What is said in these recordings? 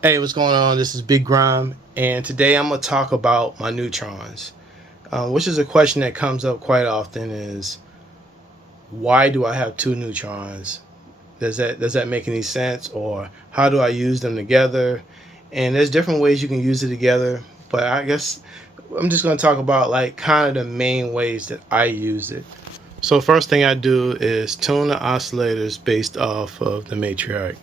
Hey, what's going on? This is Big Grime, and today I'm going to talk about my neutrons, which is a question that comes up quite often is, why do I have two neutrons? Does that make any sense? Or how do I use them together? And there's different ways you can use it together, but I guess I'm just going to talk about like kind of the main ways that I use it. So first thing I do is tune the oscillators based off of the matriarch.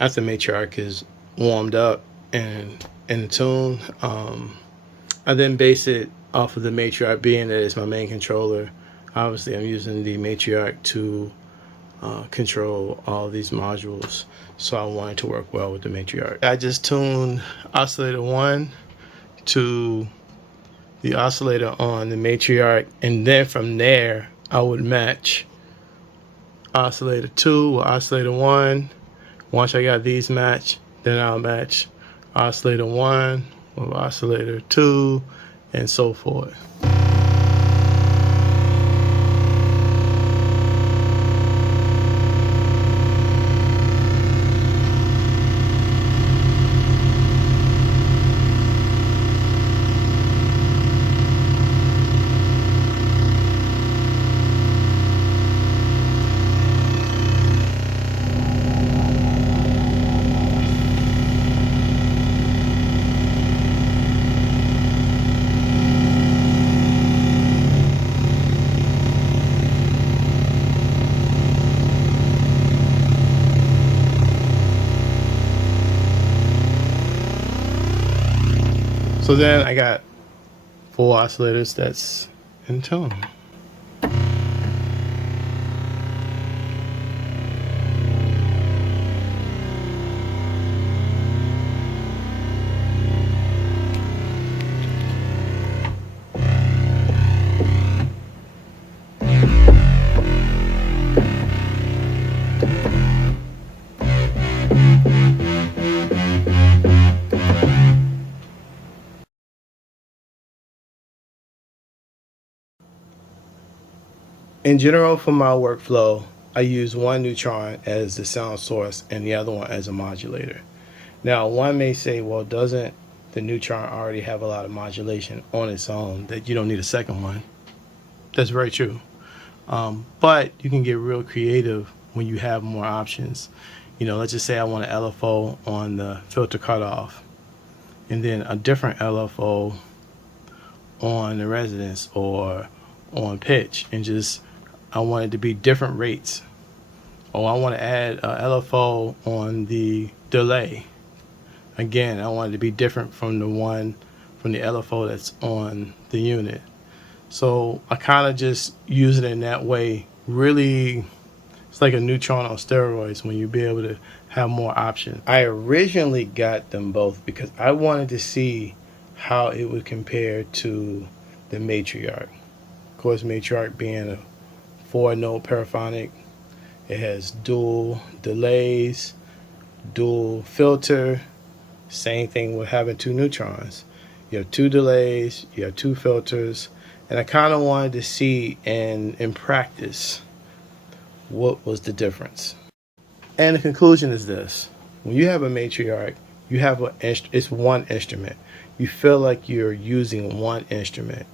After the matriarch is warmed up and in the tune, I then base it off of the matriarch, being that it's my main controller. Obviously, I'm using the matriarch to control all these modules, so I want it to work well with the matriarch. I just tune oscillator 1 to the oscillator on the matriarch, and then from there I would match oscillator 2 with oscillator 1. Once I got these matched, then I'll match oscillator 1 with oscillator 2 and so forth. So then I got 4 oscillators that's in tune. In general, for my workflow, I use one neutron as the sound source and the other one as a modulator. Now, one may say, well, doesn't the neutron already have a lot of modulation on its own that you don't need a second one? That's very true. But you can get real creative when you have more options. You know, let's just say I want an LFO on the filter cutoff, and then a different LFO on the resonance or on pitch, and just I want it to be different rates. Or I want to add a LFO on the delay. Again, I want it to be different from the LFO that's on the unit. So I kind of just use it in that way. Really, it's like a neutron on steroids when you be able to have more options. I originally got them both because I wanted to see how it would compare to the matriarch. Of course, matriarch being a 4-note paraphonic, it has dual delays, dual filter. Same thing with having 2 neutrons. You have 2 delays, you have 2 filters, and I kind of wanted to see in practice what was the difference. And the conclusion is this: when you have a matriarch, you have it's one instrument. You feel like you're using one instrument.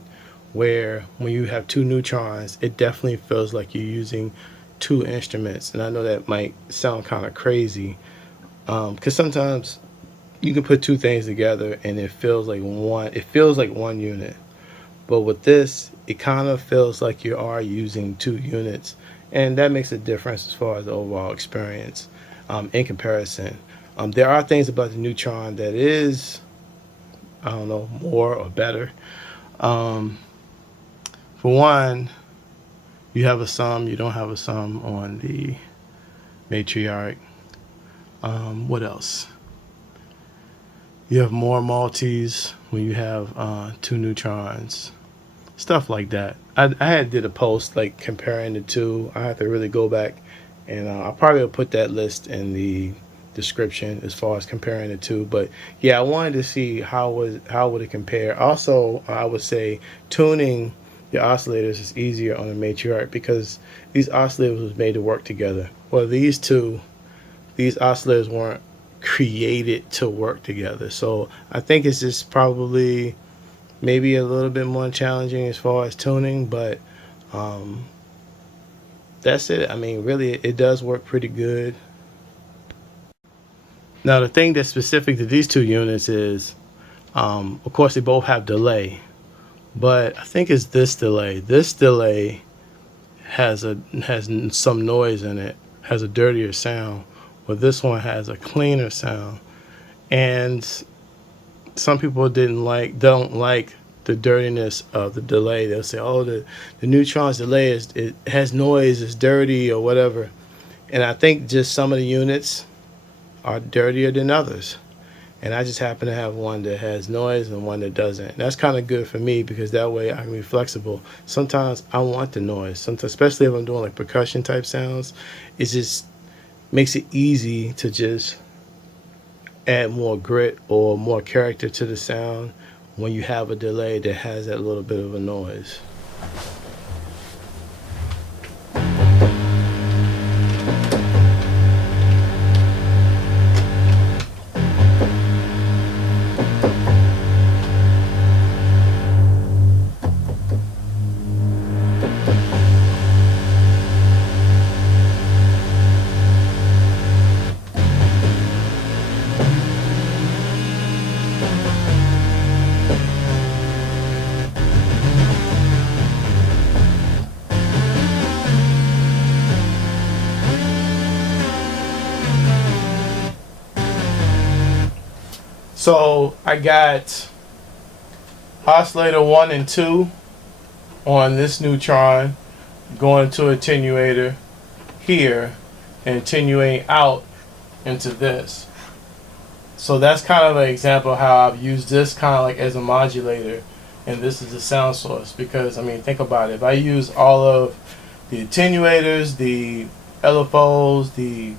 Where when you have 2 neutrons, it definitely feels like you're using 2 instruments. And I know that might sound kind of crazy, because sometimes you can put 2 things together and it feels like one unit. But with this, it kind of feels like you are using 2 units, and that makes a difference as far as the overall experience. In comparison, there are things about the neutron that is, I don't know, more or better. For one, you have a sum, you don't have a sum on the matriarch. What else? You have more multis when you have 2 neutrons. Stuff like that. I had did a post like comparing the two. I have to really go back, and I'll probably put that list in the description as far as comparing the two. But yeah, I wanted to see how would it compare. Also, I would say tuning your oscillators is easier on the matriarch because these oscillators was made to work together. Well, these oscillators weren't created to work together. So I think it's just probably maybe a little bit more challenging as far as tuning, but that's it. I mean, really, it does work pretty good. Now, the thing that's specific to these two units is, of course, they both have delay, but I think it's this delay. This delay has some noise in it, has a dirtier sound, but this one has a cleaner sound. And some people don't like the dirtiness of the delay. They'll say, "Oh, the Neutrons delay it has noise, it's dirty or whatever." And I think just some of the units are dirtier than others. And I just happen to have one that has noise and one that doesn't. That's kind of good for me because that way I can be flexible. Sometimes I want the noise, sometimes, especially if I'm doing like percussion type sounds. It just makes it easy to just add more grit or more character to the sound when you have a delay that has that little bit of a noise. So I got oscillator 1 and 2 on this neutron going to attenuator here and attenuating out into this. So that's kind of an example of how I've used this kind of like as a modulator, and this is the sound source. Because I mean, think about it. If I use all of the attenuators, the LFOs, the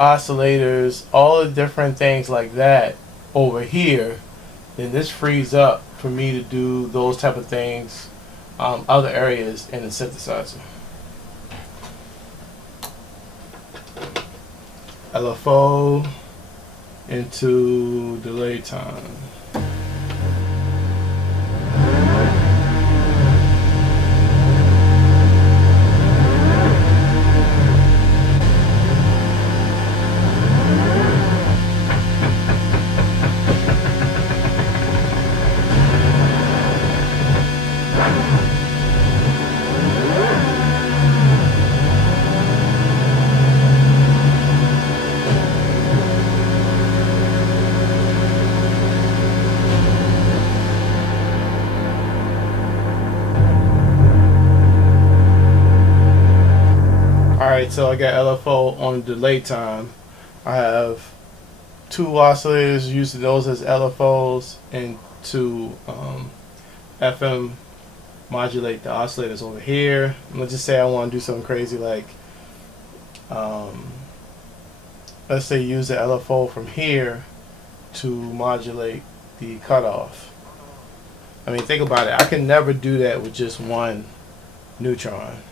oscillators, all the different things like that over here, then this frees up for me to do those type of things other areas in the synthesizer. LFO into delay time. Alright, so I got LFO on delay time. I have two oscillators using those as LFOs and to FM modulate the oscillators over here. Let's just say I want to do something crazy like let's say use the LFO from here to modulate the cutoff. I mean, think about it. I can never do that with just one neutron.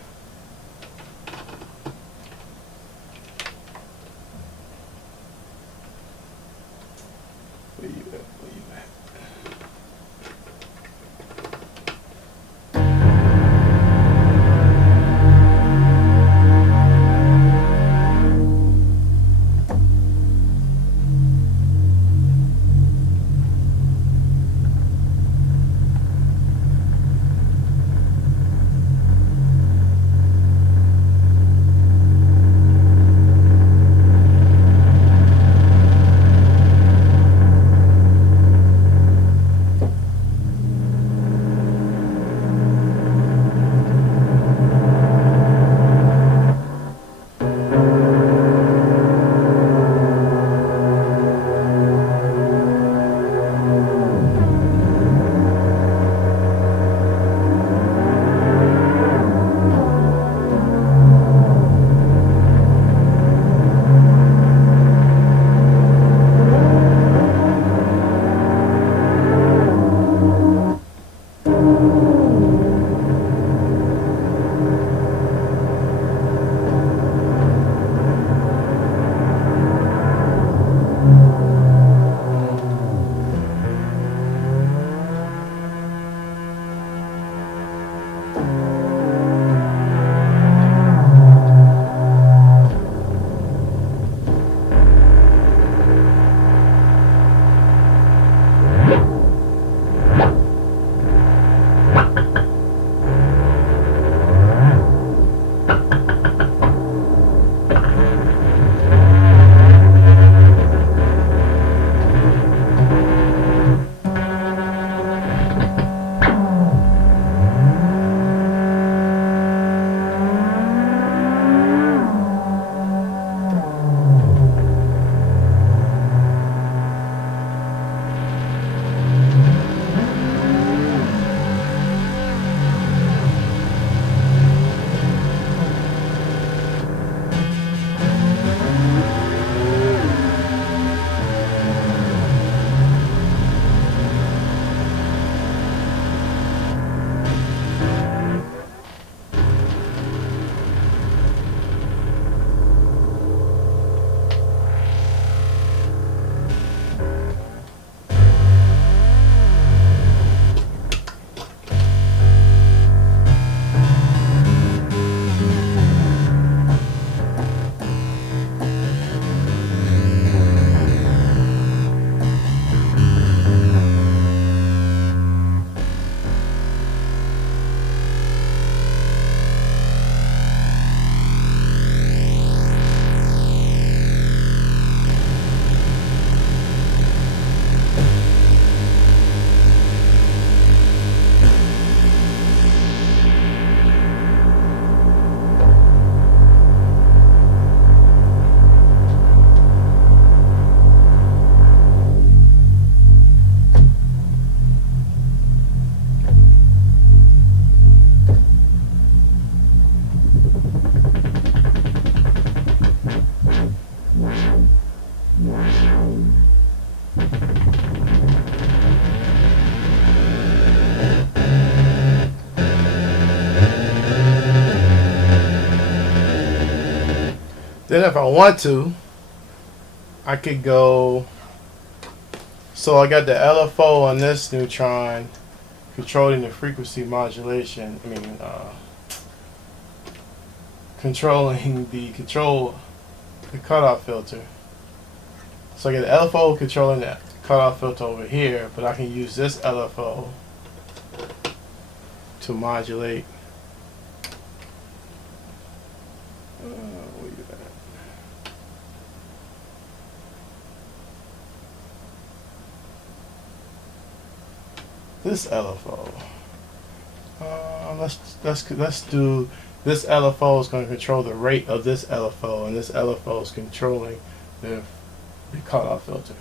Then if I want to, I could go, so I got the LFO on this neutron controlling the frequency modulation, controlling the cutoff filter. So I get the LFO controlling the cutoff filter over here, but I can use this LFO to modulate. Where you at? This LFO. Let's do this. LFO is going to control the rate of this LFO, and this LFO is controlling the cutoff filter.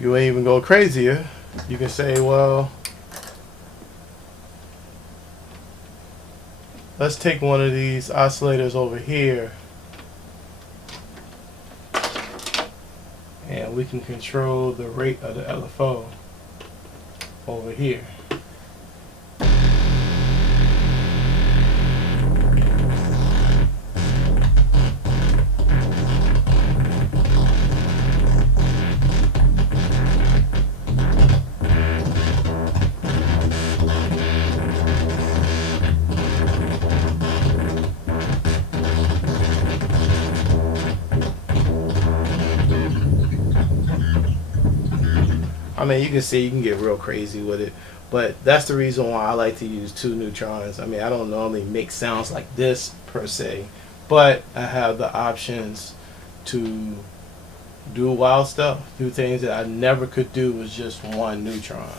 You ain't even go crazier, you can say, well, let's take one of these oscillators over here and we can control the rate of the LFO over here. I mean, you can see you can get real crazy with it, but that's the reason why I like to use two neutrons. I mean, I don't normally make sounds like this per se, but I have the options to do wild stuff, do things that I never could do with just one neutron.